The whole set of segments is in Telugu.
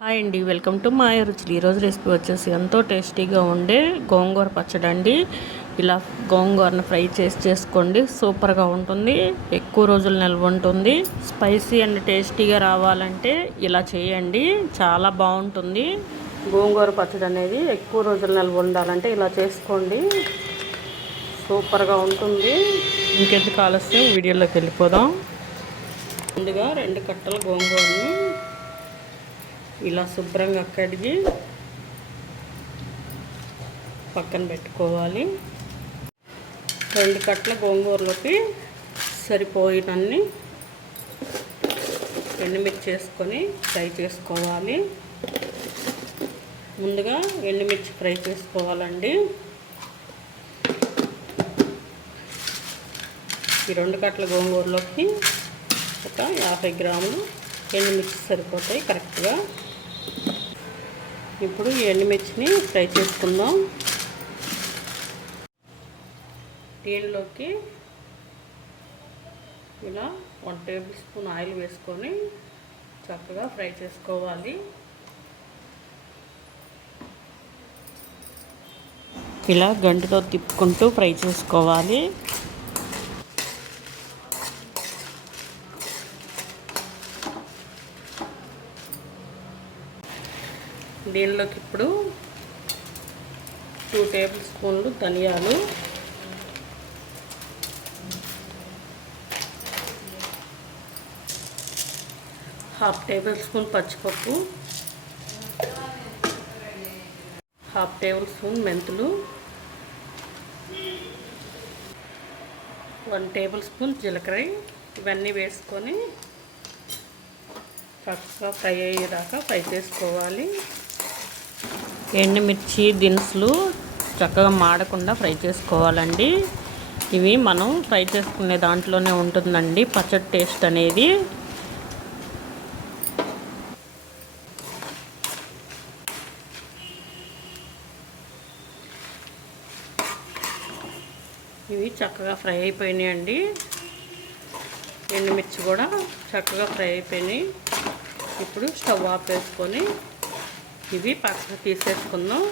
హాయ్ అండి, వెల్కమ్ టు మాయ రుచులు. ఈరోజు రెసిపీ వచ్చేసి ఎంతో టేస్టీగా ఉండే గోంగూర పచ్చడి అండి. ఇలా గోంగూరను ఫ్రై చేసుకోండి, సూపర్గా ఉంటుంది. ఎక్కువ రోజులు నిల్వ ఉంటుంది. స్పైసీ అండ్ టేస్టీగా రావాలంటే ఇలా చేయండి, చాలా బాగుంటుంది. గోంగూర పచ్చడి అనేది ఎక్కువ రోజులు నిల్వ ఉండాలంటే ఇలా చేసుకోండి, సూపర్గా ఉంటుంది. ఇంకెందుకు ఆలస్యం, వీడియోలోకి వెళ్ళిపోదాం. ముందుగా 2 కట్టల గోంగూరని ఇలా శుభ్రంగా కడిగి పక్కన పెట్టుకోవాలి. 2 కట్టల గోంగూరలోకి సరిపోయినన్ని ఎండుమిర్చి వేసుకొని ఫ్రై చేసుకోవాలి. ముందుగా ఎండుమిర్చి ఫ్రై చేసుకోవాలండి. ఈ 2 కట్టల గోంగూరలోకి ఒక 50 గ్రాములు ఎండుమిర్చి సరిపోతాయి కరెక్ట్గా. ఇప్పుడు ఈ ఎండుమిర్చిని ఫ్రై చేసుకుందాం. దీనిలోకి ఇలా 1 టేబుల్ స్పూన్ ఆయిల్ వేసుకొని చక్కగా ఫ్రై చేసుకోవాలి. ఇలా గంటతో తిప్పుకుంటూ ఫ్రై చేసుకోవాలి. దీనిలోకి ఇప్పుడు 2 టేబుల్ స్పూన్లు ధనియాలు, 1/2 టేబుల్ స్పూన్ పచ్చిపప్పు, 1/2 టేబుల్ స్పూన్ మెంతులు, 1 టేబుల్ స్పూన్ జీలకర్ర ఇవన్నీ వేసుకొని చక్కగా ఫ్రై అయ్యేదాకా ఫ్రై చేసుకోవాలి. ఎండుమిర్చి దినుసులు చక్కగా మాడకుండా ఫ్రై చేసుకోవాలండి. ఇవి మనం ఫ్రై చేసుకునే దాంట్లోనే ఉంటుందండి పచ్చడి టేస్ట్ అనేది. ఇవి చక్కగా ఫ్రై అయిపోయినాయండి. ఎండుమిర్చి కూడా చక్కగా ఫ్రై అయిపోయినాయి. ఇప్పుడు స్టవ్ ఆఫ్ వేసుకొని ఇవి పక్కన తీసేసుకుందాం.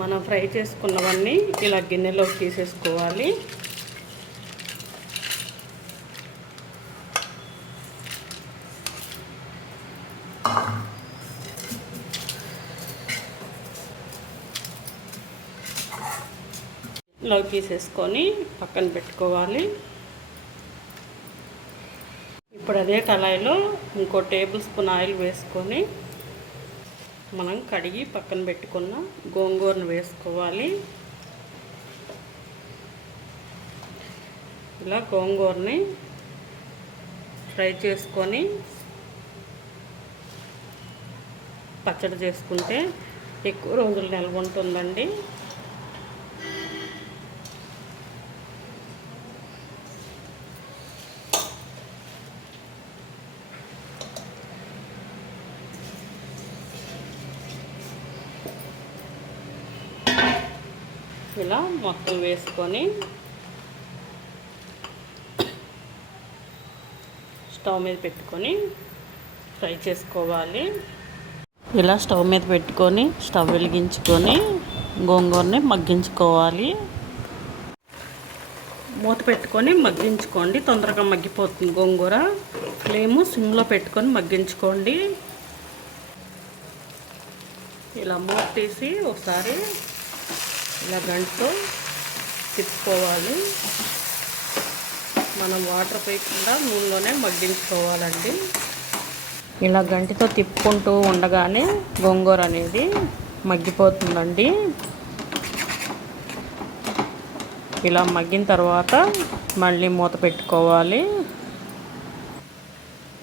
మనం ఫ్రై చేసుకున్నవన్నీ ఇలా గిన్నెలోకి తీసేసుకోవాలి. ఇలా తీసేసుకొని పక్కన పెట్టుకోవాలి. ఇప్పుడు అదే కళాయిలో ఇంకో టేబుల్ స్పూన్ ఆయిల్ వేసుకొని మనం కడిగి పక్కన పెట్టుకున్న గోంగూరను వేసుకోవాలి. ఇలా గోంగూరని ఫ్రై చేసుకొని పచ్చడి చేసుకుంటే ఎక్కువ రోజులు నిల్వ ఉంటుందండి. ఇలా మొత్తం వేసుకొని స్టవ్ మీద పెట్టుకొని ఫ్రై చేసుకోవాలి. ఇలా స్టవ్ మీద పెట్టుకొని స్టవ్ వెలిగించుకొని గోంగూరని మగ్గించుకోవాలి. మూత పెట్టుకొని మగ్గించుకోండి, తొందరగా మగ్గిపోతుంది గోంగూర. ఫ్లేము సిమ్లో పెట్టుకొని మగ్గించుకోండి. ఇలా మూత తీసి ఒకసారి ఇలా గంటతో తిప్పుకోవాలి. మనం వాటర్ పోయకుండా నూనెలోనే మగ్గించుకోవాలండి. ఇలా గంటతో తిప్పుకుంటూ ఉండగానే గోంగూర అనేది మగ్గిపోతుందండి. ఇలా మగ్గిన తర్వాత మళ్ళీ మూత పెట్టుకోవాలి.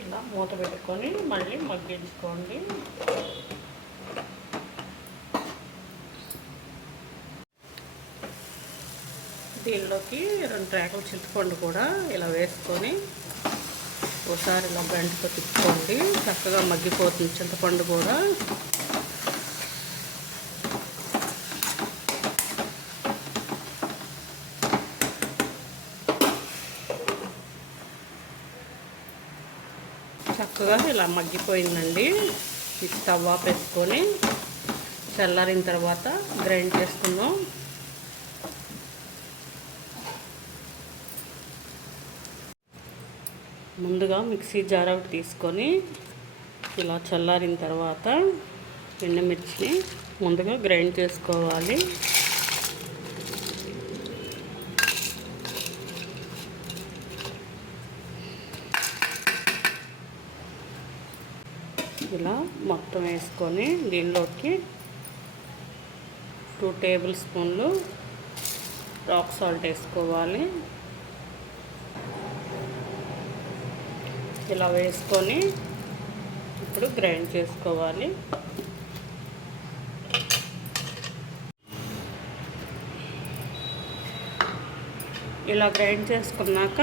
ఇలా మూత పెట్టుకొని మళ్ళీ మగ్గించుకోండి. దీనిలోకి 2 రేకుల చింతపండు కూడా ఇలా వేసుకొని ఒకసారి ఇలా గంటతో తిప్పుకోండి. చక్కగా మగ్గిపోతుంది చింతపండు కూడా. చక్కగా ఇలా మగ్గిపోయిందండి. ఇది స్టవ్ ఆపేసుకొని చల్లారిన తర్వాత గ్రైండ్ చేసుకుందాం. ముందుగా మిక్సీ జార్ ఒకటి తీసుకొని ఇలా చల్లారిన తర్వాత ఎండుమిర్చిని ముందుగా గ్రైండ్ చేసుకోవాలి. ఇలా మొత్తం వేసుకొని దీనిలోకి 2 టేబుల్ స్పూన్లు రాక్ సాల్ట్ వేసుకోవాలి. ఇలా వేసుకొని ఇప్పుడు గ్రైండ్ చేసుకోవాలి. ఇలా గ్రైండ్ చేసుకున్నాక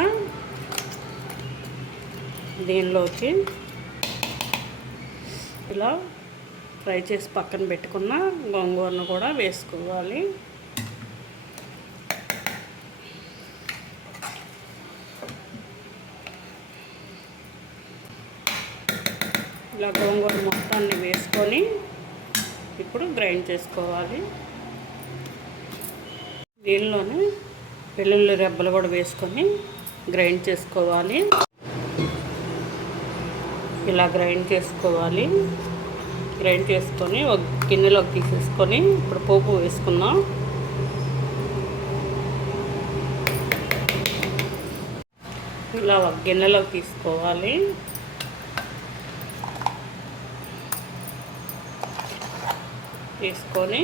దీనిలోకి ఇలా ఫ్రై చేసి పక్కన పెట్టుకున్న గోంగూరను కూడా వేసుకోవాలి. ఇలా గోంగూర మొత్తాన్ని వేసుకొని ఇప్పుడు గ్రైండ్ చేసుకోవాలి. దీనిలోనే వెల్లుల్లి రెబ్బలు కూడా వేసుకొని గ్రైండ్ చేసుకోవాలి. ఇలా గ్రైండ్ చేసుకోవాలి. గ్రైండ్ చేసుకొని ఒక గిన్నెలోకి తీసేసుకొని ఇప్పుడు పోపు వేసుకుందాం. ఇలా ఒక గిన్నెలోకి తీసుకోవాలి. తీసుకొని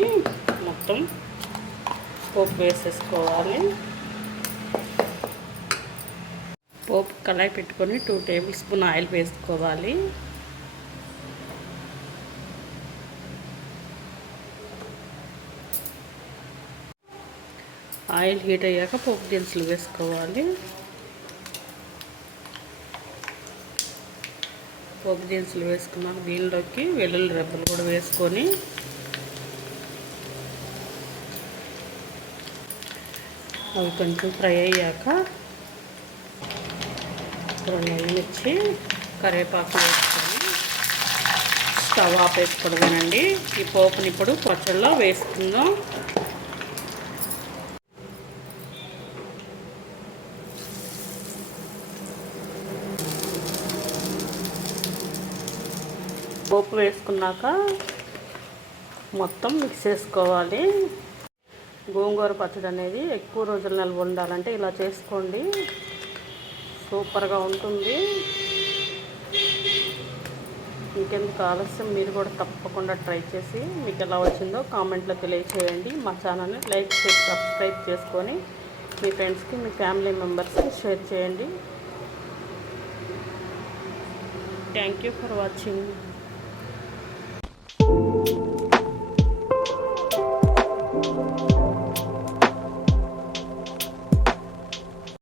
మొత్తం పోపు వేసేసుకోవాలి. పోపు కళాయి పెట్టుకొని 2 టేబుల్ స్పూన్ ఆయిల్ వేసుకోవాలి. ఆయిల్ హీట్ అయ్యాక పోపు దినుసులు వేసుకోవాలి. పోపు దినుసులు వేసుకున్నాక దీనిలోకి వెల్లుల్లి రెబ్బలు కూడా వేసుకొని అవి కొంచెం ఫ్రై అయ్యాక 2 ఎండుమిర్చి కరివేపాకు వేసుకొని స్టవ్ ఆపేసుకోవడమేనండి. ఈ పోపుని ఇప్పుడు పచ్చళ్ళలో వేసుకుందాం. పోపు వేసుకున్నాక మొత్తం మిక్స్ చేసుకోవాలి. గోంగూర పచ్చడి అనేది ఎక్కువ రోజులు నిల్వ ఉండాలంటే ఇలా చేసుకోండి, సూపర్గా ఉంటుంది. ఇంకెందుకు ఆలస్యం, మీరు కూడా తప్పకుండా ట్రై చేసి మీకు ఎలా వచ్చిందో కామెంట్లో తెలియచేయండి. మా ఛానల్ని లైక్ చేసి సబ్స్క్రైబ్ చేసుకొని మీ ఫ్రెండ్స్కి, మీ ఫ్యామిలీ మెంబర్స్కి షేర్ చేయండి. Thank you for watching.